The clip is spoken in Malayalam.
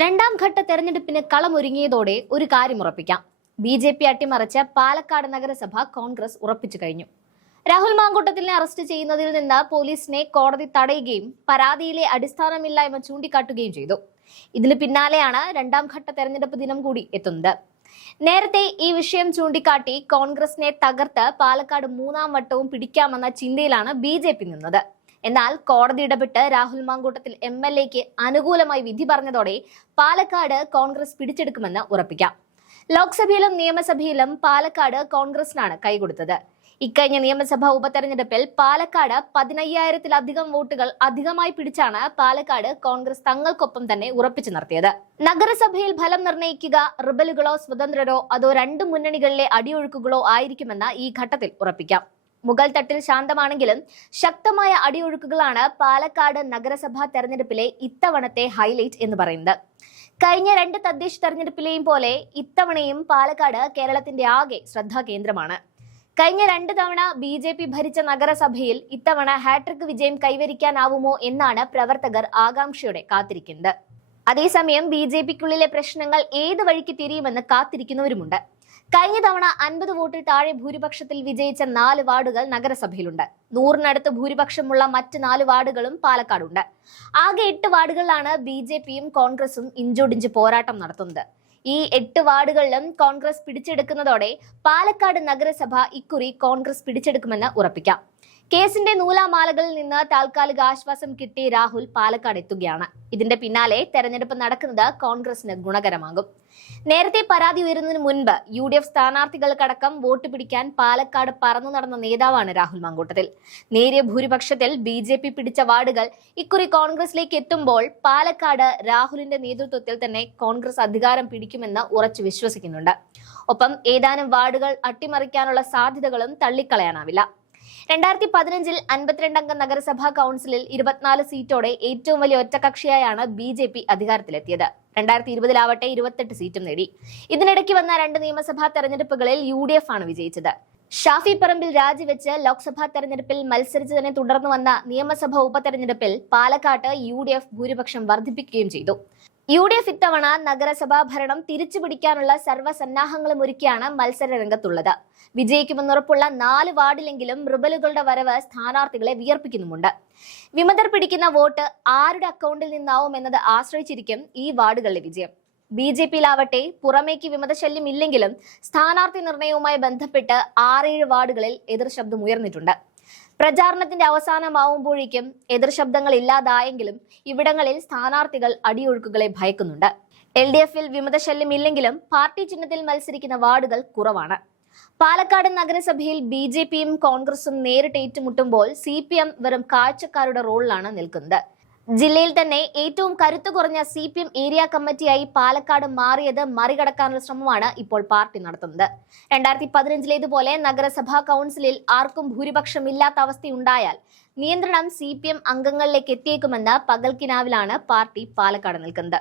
രണ്ടാം ഘട്ട തെരഞ്ഞെടുപ്പിന് കളമൊരുങ്ങിയതോടെ ഒരു കാര്യം ഉറപ്പിക്കാം. ബി.ജെ.പി. അട്ടിമറിച്ച പാലക്കാട് നഗരസഭ കോൺഗ്രസ് ഉറപ്പിച്ചു കഴിഞ്ഞു. രാഹുൽ മാങ്കൂട്ടത്തിലിനെ അറസ്റ്റ് ചെയ്യുന്നതിൽ നിന്ന് പോലീസിനെ കോടതി തടയുകയും പരാതിയിലെ അടിസ്ഥാനമില്ലായ്മ ചൂണ്ടിക്കാട്ടുകയും ചെയ്തു. ഇതിന് പിന്നാലെയാണ് രണ്ടാം ഘട്ട തെരഞ്ഞെടുപ്പ് ദിനം കൂടി എത്തുന്നത്. നേരത്തെ ഈ വിഷയം ചൂണ്ടിക്കാട്ടി കോൺഗ്രസിനെ തകർത്ത് പാലക്കാട് മൂന്നാം വട്ടവും പിടിക്കാമെന്ന ചിന്തയിലാണ് ബി.ജെ.പി. നിന്നത്. എന്നാൽ കോടതി ഇടപെട്ട് രാഹുൽ മാങ്കൂട്ടത്തിൽ എം.എൽ.എക്ക് അനുകൂലമായി വിധി പറഞ്ഞതോടെ പാലക്കാട് കോൺഗ്രസ് പിടിച്ചെടുക്കുമെന്ന് ഉറപ്പിക്കാം. ലോക്സഭയിലും നിയമസഭയിലും പാലക്കാട് കോൺഗ്രസിനാണ് കൈകൊടുത്തത്. ഇക്കഴിഞ്ഞ നിയമസഭാ ഉപതെരഞ്ഞെടുപ്പിൽ പാലക്കാട് 15,000-ലധികം വോട്ടുകൾ അധികമായി പിടിച്ചാണ് പാലക്കാട് കോൺഗ്രസ് തങ്ങൾക്കൊപ്പം തന്നെ ഉറപ്പിച്ചു നിർത്തിയത്. നഗരസഭയിൽ ഫലം നിർണ്ണയിക്കുക റിബലുകളോ സ്വതന്ത്രരോ അതോ രണ്ട് മുന്നണികളിലെ അടിയൊഴുക്കുകളോ ആയിരിക്കുമെന്ന് ഈ ഘട്ടത്തിൽ ഉറപ്പിക്കാം. മുകൾ തട്ടിൽ ശാന്തമാണെങ്കിലും ശക്തമായ അടിയൊഴുക്കുകളാണ് പാലക്കാട് നഗരസഭാ തെരഞ്ഞെടുപ്പിലെ ഇത്തവണത്തെ ഹൈലൈറ്റ് എന്ന് പറയുന്നത്. കഴിഞ്ഞ രണ്ട് തദ്ദേശ തെരഞ്ഞെടുപ്പിലെയും പോലെ ഇത്തവണയും പാലക്കാട് കേരളത്തിന്റെ ആകെ ശ്രദ്ധാകേന്ദ്രമാണ്. കഴിഞ്ഞ രണ്ട് തവണ ബി.ജെ.പി. ഭരിച്ച നഗരസഭയിൽ ഇത്തവണ ഹാട്രിക് വിജയം കൈവരിക്കാനാവുമോ എന്നാണ് പ്രവർത്തകർ ആകാംക്ഷയോടെ കാത്തിരിക്കുന്നത്. അതേസമയം ബി.ജെ.പിക്കുള്ളിലെ പ്രശ്നങ്ങൾ ഏത് വഴിക്ക് തിരിയുമെന്ന് കാത്തിരിക്കുന്നവരുമുണ്ട്. കഴിഞ്ഞ തവണ 50 വോട്ടിൽ താഴെ ഭൂരിപക്ഷത്തിൽ വിജയിച്ച 4 വാർഡുകൾ നഗരസഭയിലുണ്ട്. 100-നടുത്ത് ഭൂരിപക്ഷമുള്ള മറ്റ് 4 വാർഡുകളും പാലക്കാടുണ്ട്. ആകെ 8 വാർഡുകളിലാണ് ബി.ജെ.പിയും കോൺഗ്രസും ഇഞ്ചോടിഞ്ച് പോരാട്ടം നടത്തുന്നത്. ഈ 8 വാർഡുകളിലും കോൺഗ്രസ് പിടിച്ചെടുക്കുന്നതോടെ പാലക്കാട് നഗരസഭ ഇക്കുറി കോൺഗ്രസ് പിടിച്ചെടുക്കുമെന്ന് ഉറപ്പിക്കാം. കേസിന്റെ നൂലാമാലകളിൽ നിന്ന് താൽക്കാലിക ആശ്വാസം കിട്ടി രാഹുൽ പാലക്കാട് എത്തുകയാണ്. ഇതിന്റെ പിന്നാലെ തെരഞ്ഞെടുപ്പ് നടക്കുന്നത് കോൺഗ്രസിന് ഗുണകരമാകും. നേരത്തെ പരാതി ഉയരുന്നതിന് മുൻപ് UDF സ്ഥാനാർത്ഥികൾക്കടക്കം വോട്ട് പിടിക്കാൻ പാലക്കാട് പറന്നു നടന്ന നേതാവാണ് രാഹുൽ മാങ്കൂട്ടത്തിൽ. നേരിയ ഭൂരിപക്ഷത്തിൽ ബി.ജെ.പി. പിടിച്ച വാർഡുകൾ ഇക്കുറി കോൺഗ്രസിലേക്ക് എത്തുമ്പോൾ പാലക്കാട് രാഹുലിന്റെ നേതൃത്വത്തിൽ തന്നെ കോൺഗ്രസ് അധികാരം പിടിക്കുമെന്ന് ഉറച്ചു വിശ്വസിക്കുന്നുണ്ട്. ഒപ്പം ഏതാനും വാർഡുകൾ അട്ടിമറിക്കാനുള്ള സാധ്യതകളും തള്ളിക്കളയാനാവില്ല. 2015-ൽ 52-അംഗ നഗരസഭാ കൗൺസിലിൽ 24 സീറ്റോടെ ഏറ്റവും വലിയ ഒറ്റകക്ഷിയായാണ് ബി.ജെ.പി. അധികാരത്തിലെത്തിയത്. 2020-ലാവട്ടെ 28 സീറ്റും നേടി. ഇതിനിടയ്ക്ക് വന്ന 2 നിയമസഭാ തെരഞ്ഞെടുപ്പുകളിൽ UDF ആണ് വിജയിച്ചത്. ഷാഫി പറമ്പിൽ രാജിവെച്ച് ലോക്സഭാ തെരഞ്ഞെടുപ്പിൽ മത്സരിച്ചതിനെ തുടർന്ന് വന്ന നിയമസഭാ ഉപതെരഞ്ഞെടുപ്പിൽ പാലക്കാട്ട് UDF ഭൂരിപക്ഷം വർദ്ധിപ്പിക്കുകയും ചെയ്തു. UDF ഇത്തവണ നഗരസഭാ ഭരണം തിരിച്ചുപിടിക്കാനുള്ള സർവ്വസന്നാഹങ്ങളും ഒരുക്കിയാണ് മത്സര രംഗത്തുള്ളത്. വിജയിക്കുമെന്നുറപ്പുള്ള 4 വാർഡിലെങ്കിലും റിബലുകളുടെ വരവ് സ്ഥാനാർത്ഥികളെ വിയർപ്പിക്കുന്നുമുണ്ട്. വിമതർ പിടിക്കുന്ന വോട്ട് ആരുടെ അക്കൗണ്ടിൽ നിന്നാവും എന്നത് ആശ്രയിച്ചിരിക്കും ഈ വാർഡുകളിലെ വിജയം. ബി.ജെ.പിയിലാവട്ടെ പുറമേക്ക് വിമതശല്യം ഇല്ലെങ്കിലും സ്ഥാനാർത്ഥി നിർണയവുമായി ബന്ധപ്പെട്ട് 6-7 വാർഡുകളിൽ എതിർശബ്ദം ഉയർന്നിട്ടുണ്ട്. പ്രചാരണത്തിന്റെ അവസാനമാവുമ്പോഴേക്കും എതിർശബ്ദങ്ങൾ ഇല്ലാതായെങ്കിലും ഇവിടങ്ങളിൽ സ്ഥാനാർത്ഥികൾ അടിയൊഴുക്കുകളെ ഭയക്കുന്നുണ്ട്. LDF-ൽ വിമതശല്യം ഇല്ലെങ്കിലും പാർട്ടി ചിഹ്നത്തിൽ മത്സരിക്കുന്ന വാർഡുകൾ കുറവാണ്. പാലക്കാട് നഗരസഭയിൽ ബി.ജെ.പിയും കോൺഗ്രസും നേരിട്ട് ഏറ്റുമുട്ടുമ്പോൾ CPM വെറും കാഴ്ചക്കാരുടെ റോളിലാണ് നിൽക്കുന്നത്. ജില്ലയിൽ തന്നെ ഏറ്റവും കരുത്തു കുറഞ്ഞ CPM ഏരിയ കമ്മിറ്റിയായി പാലക്കാട് മാറിയത് മറികടക്കാനുള്ള ശ്രമമാണ് ഇപ്പോൾ പാർട്ടി നടത്തുന്നത്. 2015-ലേതുപോലെ നഗരസഭാ കൗൺസിലിൽ ആർക്കും ഭൂരിപക്ഷമില്ലാത്ത അവസ്ഥയുണ്ടായാൽ നിയന്ത്രണം CPM അംഗങ്ങളിലേക്ക് എത്തിയേക്കുമെന്ന് പകൽക്കിനാവിലാണ് പാർട്ടി പാലക്കാട് നിൽക്കുന്നത്.